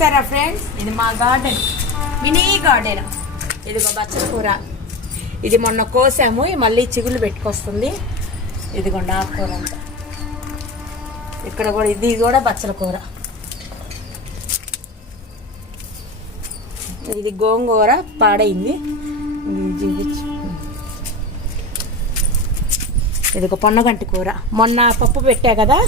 సరే ఫ్రెండ్స్ ఇది మా గార్డెన్ మినీ గార్డెన్ ఇదిగో బచ్చల కూర. ఇది మొన్న కోసాము మళ్ళీ చిగుళ్ళు పెట్టుకొస్తుంది. ఇదిగోండి ఆకుకూర అంతా. ఇక్కడ కూడా ఇది కూడా బచ్చల కూర. ఇది గోంగూర పాడైంది. ఇది ఒక పొన్నగంటి కూర. మొన్న పప్పు పెట్టా కదా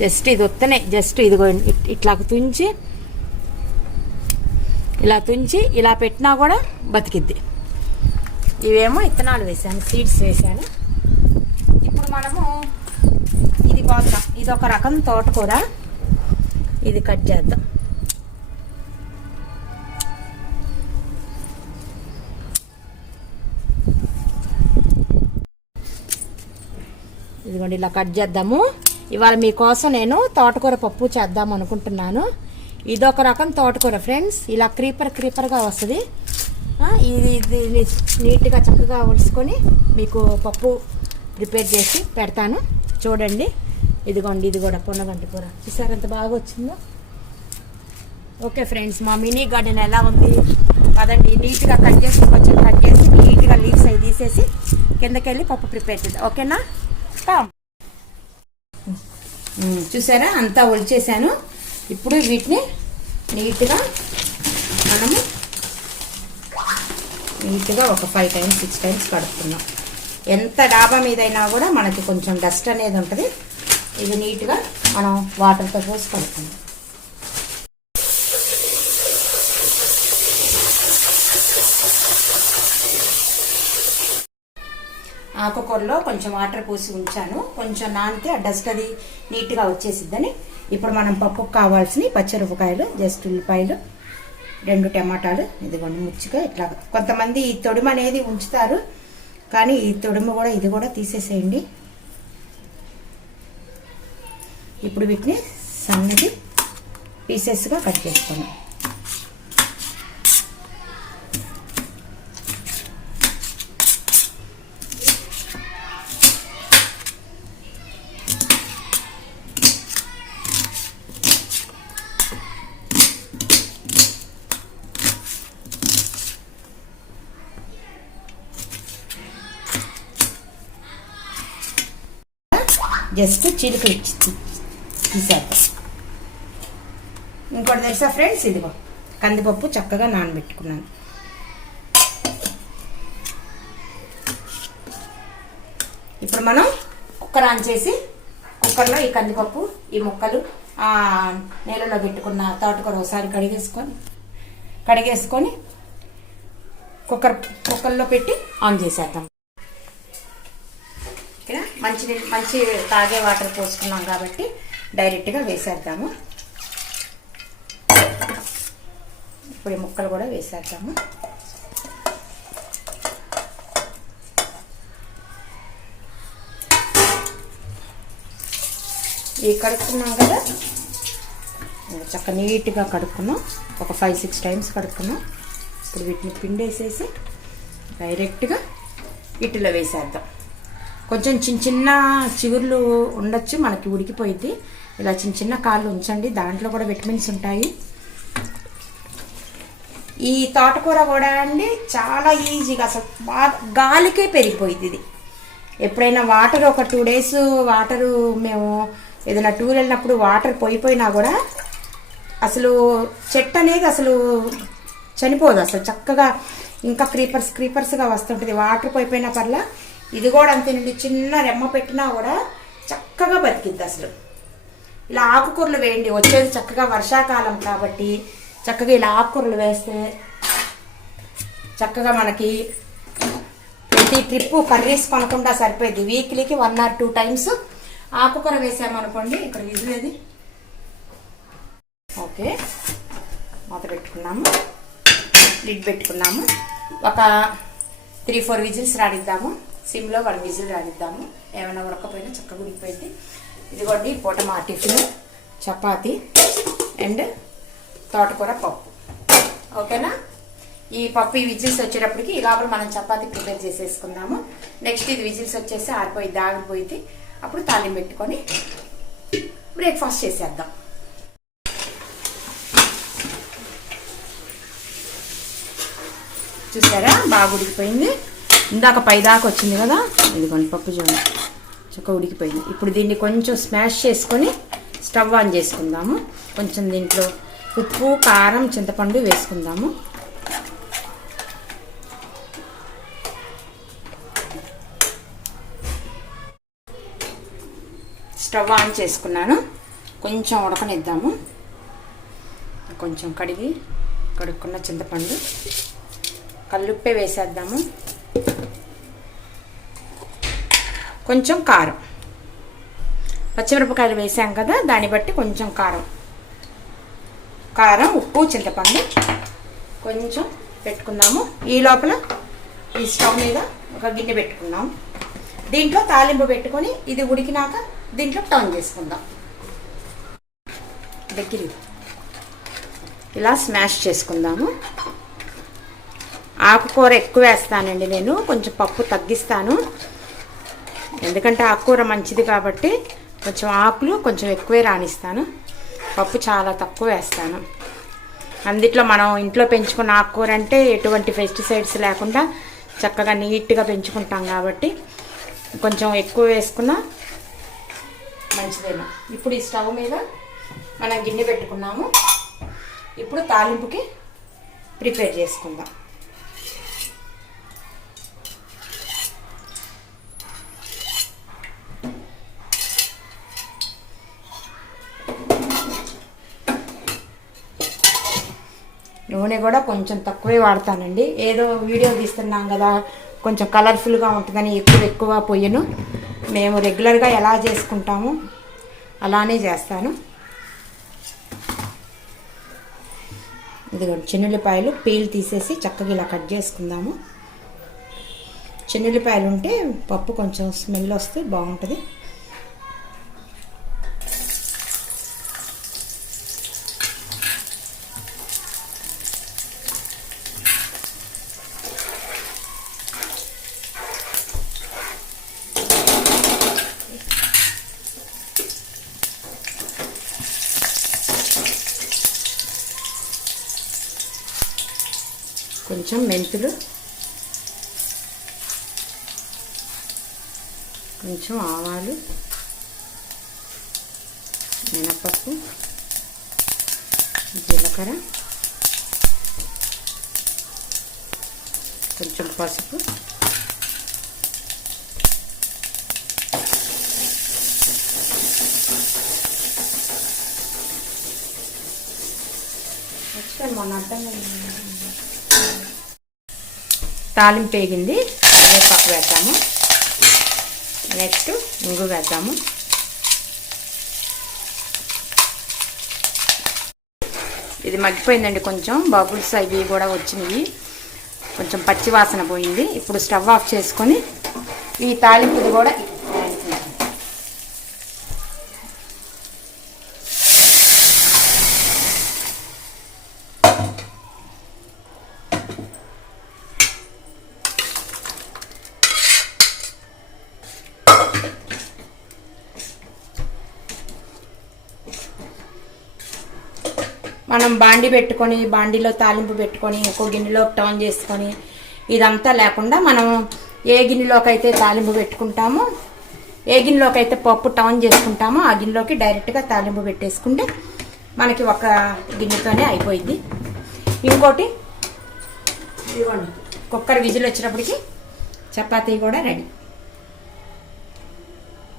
జస్ట్ ఇది వత్తనే జస్ట్ ఇదిగో ఇట్లా తుంచి ఇలా తుంచి ఇలా పెట్టినా కూడా బతికిద్ది. ఇవేమో ఇత్తనాలు వేసాను సీడ్స్ వేసాను ఇప్పుడు మనము ఇది కోద్దాం ఇది ఒక రకం తోటకూర. ఇది కట్ చేద్దాం. ఇదిగోండి ఇలా కట్ చేద్దాము. ఇవాళ మీకోసం నేను తోటకూర పప్పు చేద్దాం అనుకుంటున్నాను. ఇదొక రకం తోటకూర ఫ్రెండ్స్. ఇలా క్రీపర్ క్రీపర్గా వస్తుంది. ఇది ఇది నీట్గా చక్కగా ఒలుసుకొని మీకు పప్పు ప్రిపేర్ చేసి పెడతాను. చూడండి. ఇదిగోండి ఇది కూడా పొన్నగంటి కూర. చూసారు ఎంత బాగా వచ్చిందో? ఓకే ఫ్రెండ్స్ మా మినీ గార్డెన్ ఎలా ఉంది? అదండి నీట్గా కట్ చేసి కొంచెం కట్ చేసి నీట్గా లీవ్స్ అవి తీసేసి కిందకి వెళ్ళి పప్పు ప్రిపేర్ చేద్దాం. ఓకేనా? చూసారా? అంతా ఒలిచేసాను ఇప్పుడు వీటిని నీట్గా మనము నీట్గా ఒక ఫైవ్ టైమ్స్ సిక్స్ టైమ్స్ కడుపుతున్నాం ఎంత డాబా మీదైనా కూడా మనకి కొంచెం డస్ట్ అనేది ఉంటుంది. ఇది నీట్గా మనం వాటర్తో పోసి కడుక్కుందాం ఆకుకూరలో కొంచెం వాటర్ పోసి ఉంచాను. కొంచెం నానితే ఆ డస్ట్ అది నీట్గా వచ్చేసిద్దని. ఇప్పుడు మనం పప్పుకు కావాల్సిన పచ్చిమిరపకాయలు జస్ట్ ఉల్లిపాయలు రెండు టమాటాలు ఇదిగోండి ముచ్చిగా ఇట్లా. కొంతమంది ఈ తొడుము అనేది ఉంచుతారు. కానీ ఈ తొడుము కూడా ఇది కూడా తీసేసేయండి. ఇప్పుడు వీటిని సన్నది పీసెస్గా కట్ చేసుకున్నాం జస్ట్ చిలుకలు ఇచ్చి తీసేద్దాం. ఇంకోటి తెలుసా ఫ్రెండ్స్? ఇదిగో కందిపప్పు చక్కగా నానబెట్టుకున్నాను. ఇప్పుడు మనం కుక్కర్ ఆన్ చేసి కుక్కర్లో ఈ కందిపప్పు ఈ ముక్కలు నీళ్ళలో పెట్టుకున్న తోటకూర ఒకసారి కడిగేసుకొని కడిగేసుకొని కుక్కర్ కుక్కర్లో పెట్టి ఆన్ చేసేద్దాం. మంచి మంచి తాగే వాటర్ పోసుకున్నాం కాబట్టి డైరెక్ట్గా వేసేద్దాము. ఇప్పుడు ఈ ముక్కలు కూడా వేసేద్దాము. ఇవి కడుక్కున్నాం కదా? చక్క నీట్గా కడుక్కున్నాం. ఒక ఫైవ్ సిక్స్ టైమ్స్ కడుక్కున్నాం. ఇప్పుడు వీటిని పిండేసేసి డైరెక్ట్గా ఇటులో వేసేద్దాం. కొంచెం చిన్న చిన్న చిగుర్లు ఉండొచ్చు మనకి ఉడికిపోయింది ఇలా చిన్న చిన్న కాళ్ళు ఉంచండి దాంట్లో కూడా విటమిన్స్ ఉంటాయి. ఈ తోటకూర కూడా అండి చాలా ఈజీగా అసలు బాగా గాలికే పెరిగిపోయింది ఇది. ఎప్పుడైనా వాటర్ ఒక టూ డేస్ వాటరు మేము ఏదైనా టూర్ వెళ్ళినప్పుడు వాటర్ పోయిపోయినా కూడా అసలు చెట్టు అనేది అసలు చనిపోదు అసలు చక్కగా ఇంకా క్రీపర్స్ క్రీపర్స్గా వస్తుంటుంది. వాటర్ పోయిపోయినా పర్లా ఇది కూడా అంతేనండి చిన్న రెమ్మ పెట్టినా కూడా చక్కగా బతికిద్ది అసలు. ఇలా ఆకుకూరలు వేయండి. వచ్చేది చక్కగా వర్షాకాలం కాబట్టి చక్కగా ఇలా ఆకుకూరలు వేస్తే చక్కగా మనకి ప్రతి ట్రిప్ కర్రీస్ కొనకుండా సరిపోయింది. వీక్లీకి వన్ ఆర్ టూ టైమ్స్ ఆకుకూర వేసామనుకోండి ఇక్కడ విజిలేది ఓకే. మూత పెట్టుకున్నాము. లిడ్ పెట్టుకున్నాము. ఒక త్రీ ఫోర్ విజిల్స్ రాడిద్దాము సిమ్లో వన్ విజిల్ రాడిద్దాము ఏమైనా ఉడకపోయినా చక్కగా ఉడికిపోయింది. ఇదిగోండి పూట మా టిఫిన్ చపాతి అండ్ తోటకూర పప్పు. ఓకేనా? ఈ పప్పు ఈ విజిల్స్ వచ్చేటప్పటికి ఈ లోపల మనం చపాతీ ప్రిపేర్ చేసేసుకుందాము. నెక్స్ట్ ఇది విజిల్స్ వచ్చేసి ఆరిపోయింది ఆగిపోయింది అప్పుడు తాళిం పెట్టుకొని బ్రేక్ఫాస్ట్ చేసేద్దాం. చూసారా? బాగా ఉడికిపోయింది. ఇందాక పైదాకా వచ్చింది కదా? ఇదిగోండి పప్పు జోన చక్క ఉడికిపోయింది. ఇప్పుడు దీన్ని కొంచెం స్మాష్ చేసుకొని స్టవ్ ఆన్ చేసుకుందాము. కొంచెం దీంట్లో ఉప్పు కారం చింతపండు వేసుకుందాము. స్టవ్ ఆన్ చేసుకున్నాను. కొంచెం ఉడకనిద్దాము. కొంచెం కడిగి కడుక్కున్న చింతపండు. కల్లుప్పే వేసేద్దాము. కొంచెం కారం. పచ్చిమిరపకాయలు వేసాం కదా దాన్ని బట్టి కొంచెం కారం. కారం ఉప్పు చింతపండు కొంచెం పెట్టుకుందాము. ఈ లోపల ఈ స్టవ్ మీద ఒక గిన్నె పెట్టుకుందాం దీంట్లో తాలింపు పెట్టుకొని ఇది ఉడికినాక దీంట్లో టర్న్ చేసుకుందాం. దగ్గర ఇలా స్మాష్ చేసుకుందాము. ఆకుకూర ఎక్కువ వేస్తానండి నేను కొంచెం పప్పు తగ్గిస్తాను. ఎందుకంటే ఆకుకూర మంచిది కాబట్టి కొంచెం ఆకులు కొంచెం ఎక్కువే రాణిస్తాను. పప్పు చాలా తక్కువ వేస్తాను. అందుట్లో మనం ఇంట్లో పెంచుకున్న ఆకుకూర అంటే ఎటువంటి పెస్టిసైడ్స్ లేకుండా చక్కగా నీట్గా పెంచుకుంటాం కాబట్టి కొంచెం ఎక్కువ వేసుకున్నా మంచిదేనా. ఇప్పుడు ఈ స్టవ్ మీద మనం గిన్నె పెట్టుకున్నాము. ఇప్పుడు తాలింపుకి ప్రిపేర్ చేసుకుందాం. నూనె కూడా కొంచెం తక్కువే వాడతానండి. ఏదో వీడియో తీస్తున్నాం కదా కొంచెం కలర్ఫుల్గా ఉంటుందని ఎక్కువ ఎక్కువ పొయ్యను. మేము రెగ్యులర్గా ఎలా చేసుకుంటాము అలానే చేస్తాను. ఇదిగో చిన్నుల్లిపాయలు పీల్ తీసేసి చక్కగా ఇలా కట్ చేసుకుందాము. చిన్నుల్లిపాయలు ఉంటే పప్పు కొంచెం స్మెల్ వస్తే బాగుంటుంది. కొంచెం మెంతులు. కొంచెం ఆవాలు. మినపప్పు. జీలకర్ర. కొంచెం పసుపు. మొన్న అర్థం తాలింపు వేగింది. కరివేపాకు వేద్దాము. నెక్స్ట్ ఇంగు వేద్దాము. ఇది మగ్గిపోయిందండి కొంచెం. బబుల్స్ అవి కూడా వచ్చినాయి. కొంచెం పచ్చి వాసన పోయింది. ఇప్పుడు స్టవ్ ఆఫ్ చేసుకొని ఈ తాలింపుది కూడా మనం బాండి పెట్టుకొని బాండీలో తాలింపు పెట్టుకొని ఇంకో గిన్నెలో టర్న్ చేసుకొని ఇదంతా లేకుండా మనం ఏ గిన్నెలోకి అయితే తాలింపు పెట్టుకుంటామో ఏ గిన్నెలోకి అయితే పప్పు టర్న్ చేసుకుంటామో ఆ గిన్నెలోకి డైరెక్ట్గా తాలింపు పెట్టేసుకుంటే మనకి ఒక గిన్నెతోనే అయిపోయింది ఇంకోటి ఇదిగోండి. కుక్కర్ విజిల్ వచ్చినప్పటికి చపాతీ కూడా రెడీ.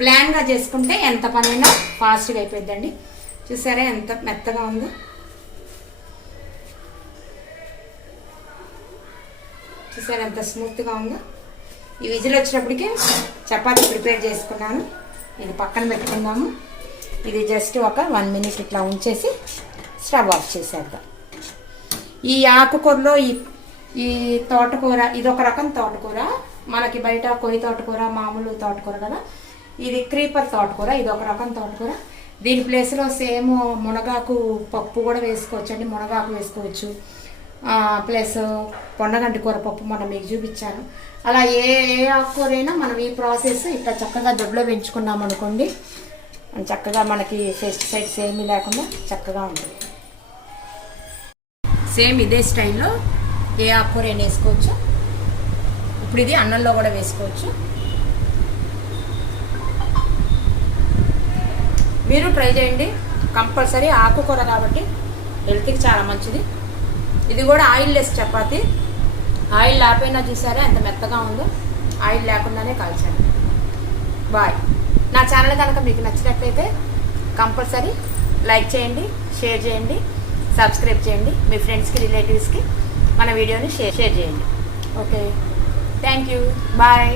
ప్లాన్గా చేసుకుంటే ఎంత పనైనా ఫాస్ట్గా అయిపోయిందండి చూసారా ఎంత మెత్తగా ఉందో? చూసారా ఎంత స్మూత్గా ఉందో. ఈ విజిల్ వచ్చినప్పటికి చపాతీ ప్రిపేర్ చేసుకున్నాను. ఇది పక్కన పెట్టుకుందాము. ఇది జస్ట్ ఒక వన్ మినిట్ ఇట్లా ఉంచేసి స్టవ్ ఆఫ్ చేసేద్దాం. ఈ ఆకుకూరలో ఈ ఈ తోటకూర ఇది ఒక రకం తోటకూర. మనకి బయట కొయ్యి తోటకూర మామూలు తోటకూర కదా. ఇది క్రీపర్ తోటకూర ఇది ఒక రకం తోటకూర. దీని ప్లేస్లో సేమ్ మునగాకు పప్పు కూడా వేసుకోవచ్చు అండి మునగాకు వేసుకోవచ్చు. ప్లస్ పొండగంటి కూర పప్పు మనం మీకు చూపించాను. అలా ఏ ఏ ఆకుకూరైనా మనం ఈ ప్రాసెస్ ఇట్లా చక్కగా దొడ్లో పెంచుకున్నాం అనుకోండి చక్కగా మనకి పెస్టిసైడ్స్ ఏమీ లేకుండా చక్కగా ఉంటుంది. సేమ్ ఇదే స్టైల్లో ఏ ఆకుకూర అయినా వేసుకోవచ్చు. ఇప్పుడు ఇది అన్నంలో కూడా వేసుకోవచ్చు. మీరు ట్రై చేయండి. కంపల్సరీ ఆకుకూర కాబట్టి హెల్త్కి చాలా మంచిది. ఇది కూడా ఆయిల్ లెస్ చపాతి. ఆయిల్ లేకపోయినా చూసారా ఎంత మెత్తగా ఉందో? ఆయిల్ లేకుండానే కాల్చాను. బాయ్. నా ఛానల్ కనుక మీకు నచ్చినట్లయితే కంపల్సరీ లైక్ చేయండి షేర్ చేయండి సబ్స్క్రైబ్ చేయండి. మీ ఫ్రెండ్స్కి రిలేటివ్స్కి మన వీడియోని షేర్ షేర్ చేయండి. ఓకే. Thank you. బాయ్.